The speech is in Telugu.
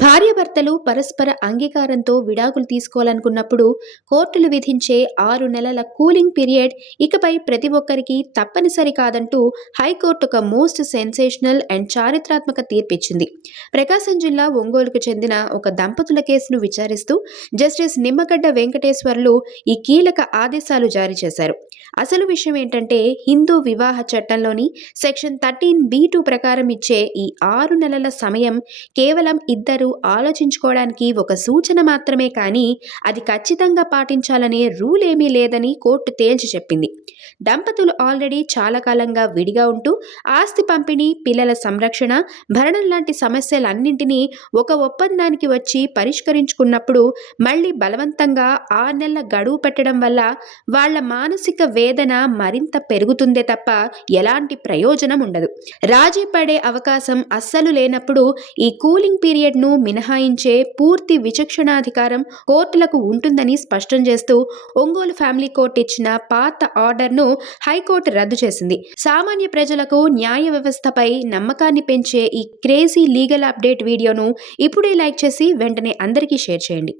భార్యాభర్తలు పరస్పర అంగీకారంతో విడాకులు తీసుకోవాలనుకున్నప్పుడు కోర్టులు విధించే 6 నెలల కూలింగ్ పీరియడ్ ఇకపై ప్రతి ఒక్కరికి తప్పనిసరి కాదంటూ హైకోర్టు ఒక మోస్ట్ సెన్సేషనల్ అండ్ చారిత్రాత్మక తీర్పిచ్చింది. ప్రకాశం జిల్లా ఒంగోలుకు చెందిన ఒక దంపతుల కేసును విచారిస్తూ జస్టిస్ నిమ్మగడ్డ వెంకటేశ్వర్లు ఈ కీలక ఆదేశాలు జారీ చేశారు. అసలు విషయం ఏంటంటే, హిందూ వివాహ చట్టంలోని సెక్షన్ 13(b)(2) ప్రకారం ఇచ్చే ఈ 6 నెలల సమయం కేవలం ఇద్దరు ఆలోచించుకోవడానికి ఒక సూచన మాత్రమే, కానీ అది ఖచ్చితంగా పాటించాలనే రూల్ ఏమీ లేదని కోర్టు తేల్చి చెప్పింది. దంపతులు ఆల్రెడీ చాలా కాలంగా విడిగా ఉంటూ ఆస్తి పంపిణీ, పిల్లల సంరక్షణ, భరణం లాంటి సమస్యలన్నింటినీ ఒక ఒప్పందానికి వచ్చి పరిష్కరించుకున్నప్పుడు మళ్ళీ బలవంతంగా 6 నెలల గడువు పెట్టడం వల్ల వాళ్ళ మానసిక వేదన మరింత పెరుగుతుందే తప్ప ఎలాంటి ప్రయోజనం ఉండదు. రాజీ పడే అవకాశం అస్సలు లేనప్పుడు ఈ కూలింగ్ పీరియడ్ను మినహాయించే పూర్తి విచక్షణాధికారం కోర్టులకు ఉంటుందని స్పష్టం చేస్తూ ఒంగోలు ఫ్యామిలీ కోర్టు ఇచ్చిన పాత ఆర్డర్ను హైకోర్టు రద్దు చేసింది. సామాన్య ప్రజలకు న్యాయ వ్యవస్థపై నమ్మకాన్ని పెంచే ఈ క్రేజీ లీగల్ అప్డేట్ వీడియోను ఇప్పుడే లైక్ చేసి వెంటనే అందరికీ షేర్ చేయండి.